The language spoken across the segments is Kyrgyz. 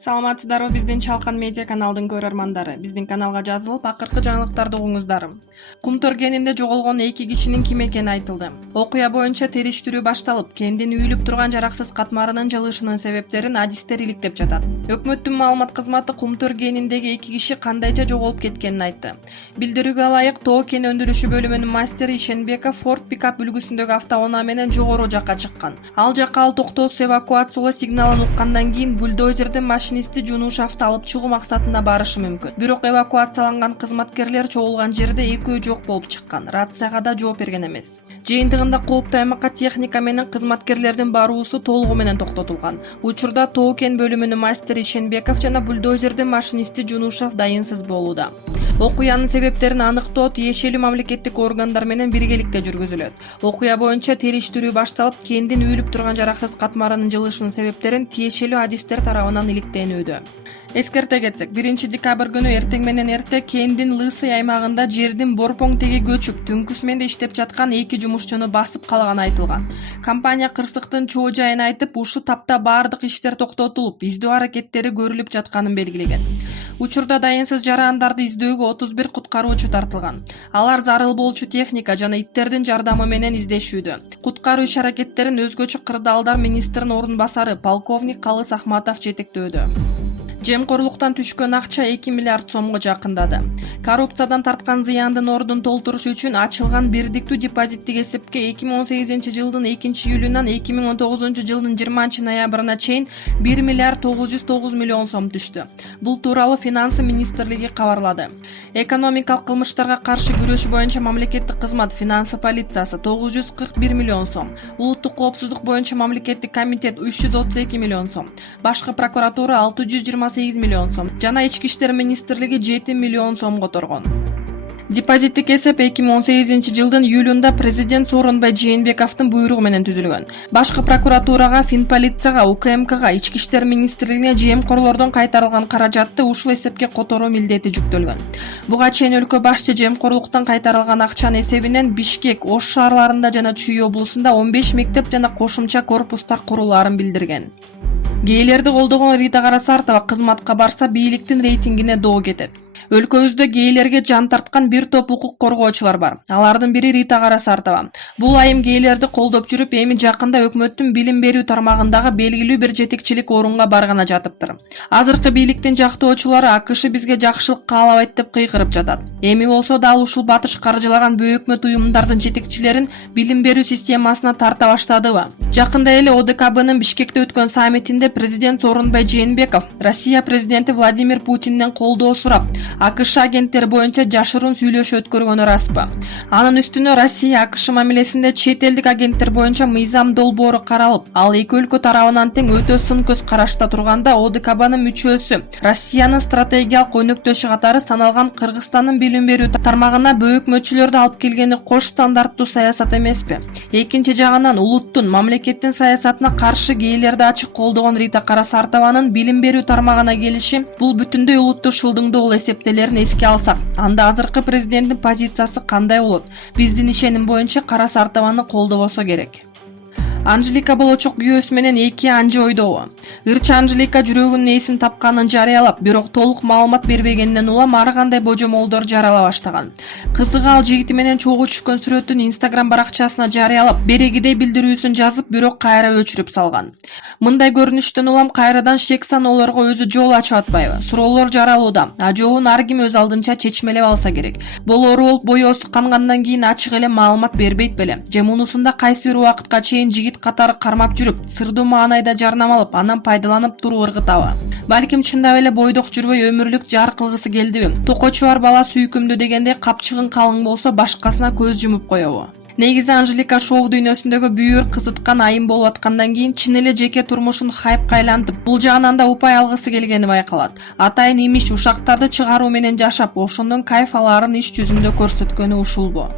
Саламатсыздарбы биздин Чалкан медиа каналдын көрөрмандары. Биздин каналга жазылып, акыркы жаңылыктарды угуңуздар. Кумтөр кенинде жоголгон 2 кишинин ким экени айтылды. Окуя боюнча териштирүү башталып, кендин үйүлүп турган жараксыз катмарынын жылышынын себептерин адистер иликтеп жатат. Өкмөттүн маалымат кызматы Кумтөр кениндеги 2 киши кандайча жоголуп кеткенин айтты. Билдирүүгө ылайык, Тоо кен өндүрүшү бөлүмүнүн мастери Ишенбеков Ford пикап үлгүсүндөгү автоунаа менен жогору жакка чыккан. Ал жакка ал токтоосуз эвакуациялоо сигналын уккандан кийин бульдозердин машинисти Жунушевди алып чыгуу максатында барышы мүмкүн. Бирок эвакуацияланган кызматкерлер чогулган жерде экөө жок болуп чыккан. Рацияга да жооп берген эмес. Жыйынтыгында кооптуу аймакка техника менен кызматкерлердин баруусу толугу менен токтотулган. Учурда Тоо кен бөлүмүнүн мастери Ишенбеков жана бульдозердин машинисти Жунушев дайынсыз болууда. Окуянын себептерин аныктоо тиешелүү мамлекеттик органдар менен биргеликте жүргүзүлөт. Окуя боюнча териштирүү башталып, кендин үйүлүп турган жараксыз катмарынын жылышынын себептерин тиешелүү адистер тарабынан иликтенүүдө. Эскерте кетсек, 1-декабрь күнү эртең менен эрте кендин Лысый аймагында жердин борпоң теги көчүп, түнкү сменде иштеп жаткан 2 жумушчуну басып калганы айтылган. Компания кырсыктын чоо жайын айтып, ушу тапта баардык иштер токтотулуп, издөө аракеттери көрүлүп жатканын белгилеген. Учурда дайынсыз жарандарды издөөгө 31 куткаруучу тартылган. Алар зарыл болчу техника жана иттердин жардамы менен издешүүдө. Куткаруу иш-аракеттерин өзгөчө кырдаалдар министринин орун басары полковник Калыс Ахматов жетектөөдө. Жемкорлуктан түшкөн акча 2 миллиард сомго жакындады. Коррупциядан тарткан зыяндын ордун толтуруш үчүн ачылган бирдиктүү депозиттик эсепке 2018-жылдын 2-июлунан 2019-жылдын 20-ноябрына чейин 1 миллиард 909 миллион сом түштү. Бул тууралуу Финансы министрлиги кабарлады. Экономикалык кылмыштарга каршы күрөшүү боюнча мамлекеттик кызмат финансы полициясы 941 миллион сом, улуттук коопсуздук боюнча мамлекеттик комитет 332 миллион сом, башкы прокуратура 628 миллион сом жана Ички иштер министрлиги 7 миллион сом которгон. Депозиттик эсеп 2018-жылдын июлунда президент Сооронбай Жээнбековдун буйругу менен түзүлгөн. Башкы прокуратурага, Финполицияга, УКМКга, Ички иштер министрлигине жемкорлордон кайтарылган каражатты ушул эсепке которуу милдети жүктөлгөн. Буга чейин өлкө башчы жемкорлуктан кайтарылган акчанын эсебинен Бишкек, Ош шаарларында жана Чүй облусунда 15 мектеп жана кошумча корпустар курулаарын билдирген. Гейлерди колдогон Рита Карасартова кызматка барса, бийликтин рейтингине доо кетет. Өлкөбүздө гейлерге жан тарткан бир топ укук коргоочулар бар. Алардын бири Рита Карасартова. Бул айым гейлерди колдоп жүрүп, эми жакында өкмөттүн билим берүү тармагындагы белгилүү бир жетекчилик орунга барганы жатыптыр. Азыркы бийликтин жактоочулары АКШ бизге жакшылык каалабайт деп кыйкырып жатат. Эми болсо дал ушул батыш каржылаган бөйөкмөт уюмдардын жетекчилерин билим берүү системасына тарта баштадыбы? Жакында эле ОДКБнын Бишкекте өткөн саммитинде президент Сооронбай Жээнбеков Россия президенти Владимир Путинден колдоо сурап, АКШ агенттери боюнча жашыруун сүйлөшүү өткөргөнү распы? Анын үстүнө Россия АКШ мамилесинде чет элдик агенттер боюнча мыйзам долбоору каралып, ал эки өлкө тарабынан тең өтө сын көз карашта турганда ОДКБнын мүчөсү, Россиянын стратегиялык өнөктөшү катары саналган Кыргызстандын билим берүү тармагына бөйөкмөчүлөрдү алып келгени кош стандарттуу саясат эмеспи? Экинчи жагынан улуттун, мамлекеттин саясатына каршы гейлерди ачык колдогон Рита Карасартованын билим берүү тармагына келиши бул бүтүндөй улутту шылдыңдоо эсептелерин эске алсак, анда азыркы президенттин позициясы кандай болот? Биздин ишеним боюнча Карасартованы колдобосо керек. Анжелика болочок күйөөсү менен эки анжы ойдобу? Ырчы Анжелика жүрөгүнүн ээсин тапканын жарыялап, бирок толук маалымат бербегенден улам ар кандай божомолдор жарала баштаган. Кызыгы ал жигити менен чогуу түшкөн сүрөтүн Instagram баракчасына жарыялап, берегидей билдирүүсүн жазып, бирок кайра өчүрүп салган. Мындай көрүнүштөн улам кайрадан шек саноолорго өзү жол ачып атпайбы? Суроолор жаралууда. Жообун ар ким өз алдынча чечмелеп алса керек. Болору болуп боёсу кангандан кийин ачык эле маалымат бербейт беле? Же мунусунда кайсы бир убакытка чейин жигит катары кармап жүрүп, сырдуу маанайда жарнамалап, анан пайдаланып туруу ыргытабы? Балким чындап эле бойдок жүрбөй өмүрлүк жар кылгысы келдиби? Токочу бар бала сүйкүмдүү дегендей капчыгын калың болсо башкасына көз жумуп коёбу? Негизи Анжелика шоу дүйнөсүндөгү бүйүр кызыткан айым болуп аткандан кийин чын эле жеке турмушун хайпка айлантып, бул жагынан да упай алгысы келгени байкалат. Атайын имиш ушактарды чыгаруу менен жашап, ошондон кайф алаарын иш жүзүндө көрсөткөнү ушулбу?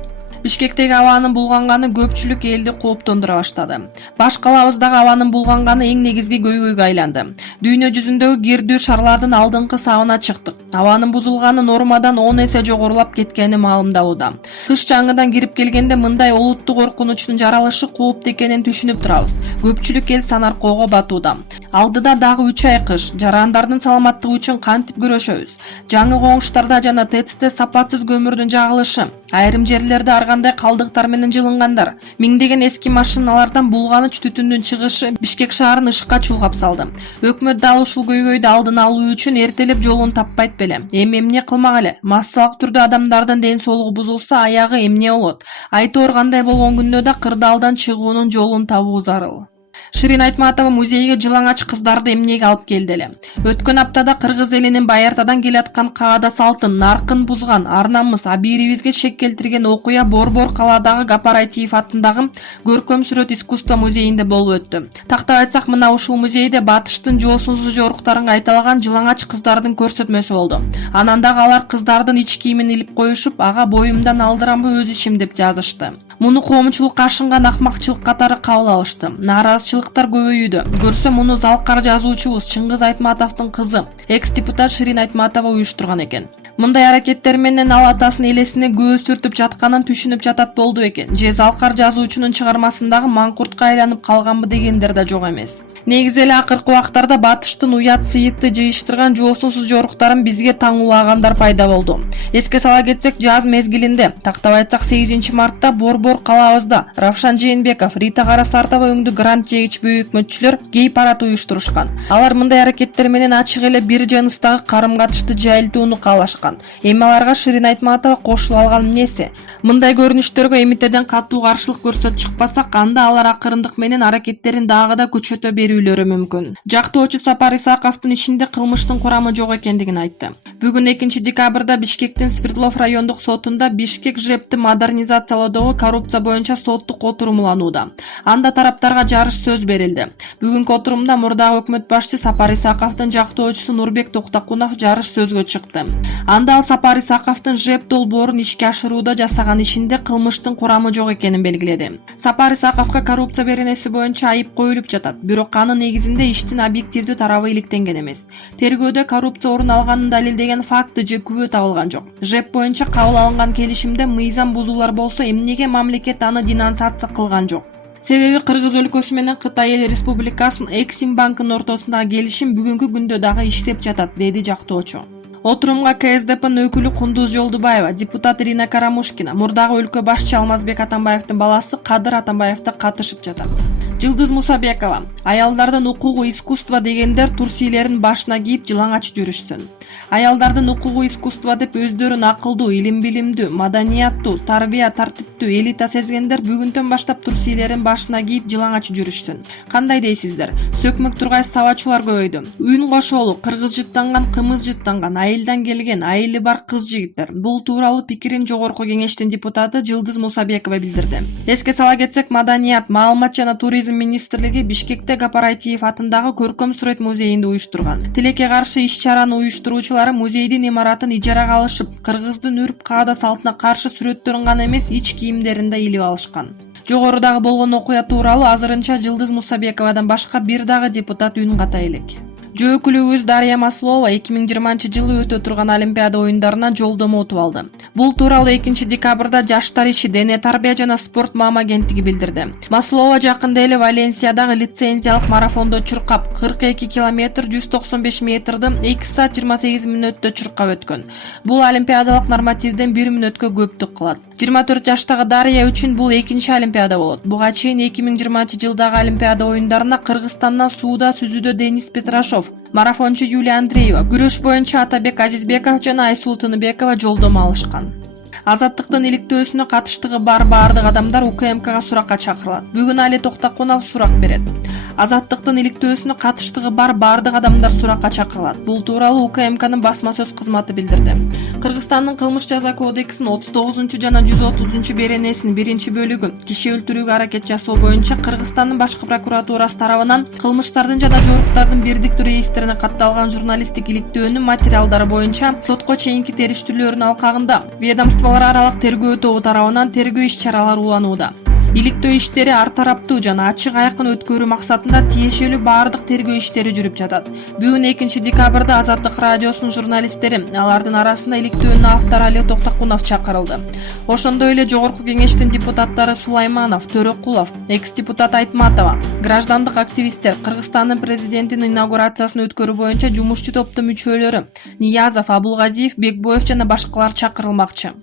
Бишкектеги абанын булганганы көпчүлүк элди кооптондура баштады. Баш калабыздагы абанын булганганы эң негизги көйгөйгө айланды. Дүйнө жүзүндөгү кирдүү шарлардын алдыңкы сабына чыктык. Абанын бузулганы нормадан 10 эсе жогорулап кеткени маалымдалууда. Кыш жаңыдан кирип келгенде мындай олуттуу коркунучтун жаралышы кооптуу экенин түшүнүп турабыз. Көпчүлүк эл санаркоого батууда. Алдыда дагы 3 ай кыш. Жарандардын саламаттыгы үчүн кантип күрөшөбүз? Жаңы коңуштарда жана ТЭЦте сапатсыз көмүрдүн жагылышы, айрым жерлерде ар кандай калдыктар менен жылынгандар, миңдеген эски машиналардан булганыч түтүндүн чыгышы Бишкек шаарын ышыкка чулгап салды. Өкмөт дал ушул көйгөйдү алдын алуу үчүн эртелеп жолун таппайт беле. Эмне кылмак эле? Массалык түрдө адамдардын ден соолугу бузулса, аягы эмне болот? Айтоор кандай болгон күндө да кырдаалдан чыгуунун жолун табуу зарыл. Ширин Айтматова музейге жылаңач кыздарды эмнеге алып келди эле? Өткөн аптада кыргыз элинин Баяртадан келаткан каада салтын, наркын бузган, ар намыс, абийирибизге шек келтирген окуя Борбор калаадагы Гапар Айтиев аттындагы көркөм сүрөт искусство музейинде болуп өттү. Тактап айтсак, мына ушул музейде батыштын жоосунсуз жоруктарын кайталаган жылаңач кыздардын көрсөтмөсү болду. Анан дагы алар кыздардын ич кийимин илип коюшуп, ага боюмдан алдырамбы өз ишим деп жазышты. Муну коомчулукка ашынган акмакчылык катары кабыл алышты. Наразычылыктар көбөйүүдө. Көрсө, муну залкар жазуучубуз Чыңгыз Айтматовдун кызы, экс-депутат Ширин Айтматова уюштурган экен. Мындай аракеттер менен ал атасынын элесине көөз түртүп жатканын түшүнүп жатат болду экен. Же залкар жазуучунун чыгармасындагы маңкуртка айланып калганбы дегендер да жок эмес. Негизи эле акыркы убактарда батыштын уят сыйытты жыйыштырган жоосунсуз жоруктарын бизге таңуулагандар пайда болду. Эске сала кетсек, жаз мезгилинде, тактап айтсак 8 мартта Борбор калаабызда Равшан Жээнбеков, Рита Карасартова өңдүү грант жегич өкмөтчүлөр гей-парад уюштурушкан. Алар мындай аракеттер менен ачык эле бир жыныстагы карым-катышты жайылтууну каалашкан. Эми аларга Ширин Айтматова кошула алган эмнеси? Мындай көрүнүштөргө эмитеден катуу каршылык көрсөтүп чыкпасак, анда алар акырындык менен аракеттерин дагы да күчөтө берүүлөрү мүмкүн. Жактоочу Сапар Исаковдун ишинде кылмыштын курамы жок экендигин айтты. Бүгүн 2-декабрда Бишкектин Свердлов райондук сотунда Бишкек ЖЭБти модернизациялоодогу коррупция боюнча соттук отурум уланууда. Анда тараптарга жарыш сөз берилди. Бүгүнкү отурумда мурдагы өкмөт башчысы Сапар Исаковдун жактоочусу Нурбек Токтакунов жарыш сөзгө чыкты. Анда ал Сапар Исаковдун ЖЭБ долбоорун ишке ашырууда жасаган ишинде кылмыштын курамы жок экенин белгиледи. Сапар Исаковго коррупция беренеси боюнча айып коюлуп жатат. Бирок анын негизинде иштин объективдүү тарабы иликтенген эмес. Тергөөдө коррупция орун алганын далилдеген факты же күбө табылган жок. ЖЭБ боюнча кабыл алынган келишимде мыйзам бузуулар болсо, эмнеге мамлекет аны денонсация кылган жок? Себеби Кыргыз өлкөсү менен Кытай Эл Республикасынын Эксимбанкынын ортосундагы келишим бүгүнкү күндө дагы иштеп жатат, деди жактоочу. Отурумга КСДПнын өкүлү Кундуз Жолдубаева, депутат Ирина Карамушкина, мурдагы өлкө башчы Алмазбек Атамбаевдин баласы Кадыр Атамбаев да катышып жатат. Жылдыз Мусабекова: аялдардын укугу искусство дегендер турсийлерин башына кийип жылаңач жүрүшсүн. Аялдардын укугу искусство деп өздөрүн акылдуу, илим-билимдүү, маданияттуу, тарбия тартиптүү, элита сезгендер бүгүндөн баштап турсийлерин башына кийип жылаңач жүрүшсүн. Кандай дейсиздер? Сөкмөк тургай сабачулар көбөйдү. Үн кошолу, кыргыз жыттанган, кымыз жыттанган, айылдан келген, айылы бар кыз жигиттер. Бул тууралуу пикирин Жогорку Кеңештин депутаты Жылдыз Мусабекова билдирди. Эске сала кетсек, Маданият, маалымат жана туризм министрлиги Бишкекте Гапар Айтиев атындагы көркөм сүрөт музейинде уюштурган. Тилекке каршы иш-чараны уюштуруучулары музейдин имаратын ижарага алышып, кыргыздын үрп каада салтына каршы сүрөттөрүн гана эмес, ич кийимдерин да илип алышкан. Жогорудагы болгон окуя тууралуу азырынча Жылдыз Мусабековадан башка бир дагы депутат үн ката элек. Жөөкүлүбүз Дарья Маслова 2020-жылы өтө турган Олимпиада оюндарына жолдомо утуп алды. Бул тууралуу 2-декабрда Жаштар иши, дене тарбия жана спорт маам агенттиги билдирди. Маслова жакында эле Валенсиядагы лицензиялык марафондо чуркап 42 километр 195 метрди 2 саат 28 мүнөттө чуркап өткөн. Бул олимпиадалык нормативден 1 мүнөткө көптүк кылат. 24 жаштагы Дарья үчүн бул экинчи олимпиада болот. Буга чейин 2020-жылдагы Олимпиада оюндарына Кыргызстандан сууда сүзүүдө Денис Петрашов, марафончу Юлия Андреева, күрөш боюнча Атабек Азизбеков жана Айсулуу Тыныбекова жолдомо алышкан. Азаттыктын иликтөөсүнө катыштыгы бар баардык адамдар УКМКга суракка чакырылат. Бүгүн Али Токтакунов сурак берет. Азаттыктын иликтөөсүнө катыштыгы бар баардык адамдар суракка чакырылат. Бул тууралуу УКМКнын басма сөз кызматы билдирди. Кыргызстандын кылмыш жаза кодексинин 39 жана 130 беренесинин 1-бөлүгү киши өлтүрүүгө аракет жасоо боюнча Кыргызстандын башкы прокуратурасы тарабынан кылмыштардын жана жоруктардын бирдиктүү реестрине катталган журналисттик иликтөөнүн материалдары боюнча сотко чейинки териштирүүлөрдүн алкагында ведомстволор аралык тергөө тобу тарабынан тергөө иш-чаралары уланууда. Иликтөө иштери ар тараптуу жана ачык айкын өткөрүү максатында тиешелүү баардык тергөө иштери жүрүп жатат. Бүгүн 2 декабрда Азаттык радиосунун журналисттери, алардын арасында иликтөөнүн автору Али Токтокунов чакырылды. Ошондой эле Жогорку кеңештин депутаттары Сулайманов, Төрөкулов, экс-депутат Айтматова, граждандык активисттер, Кыргызстандын президентинин инаугурациясын өткөрүү боюнча жумушчу топтун мүчөлөрү Ниязов, Абулгазиев, Бекбоев жана башкалар чакырылмакчы.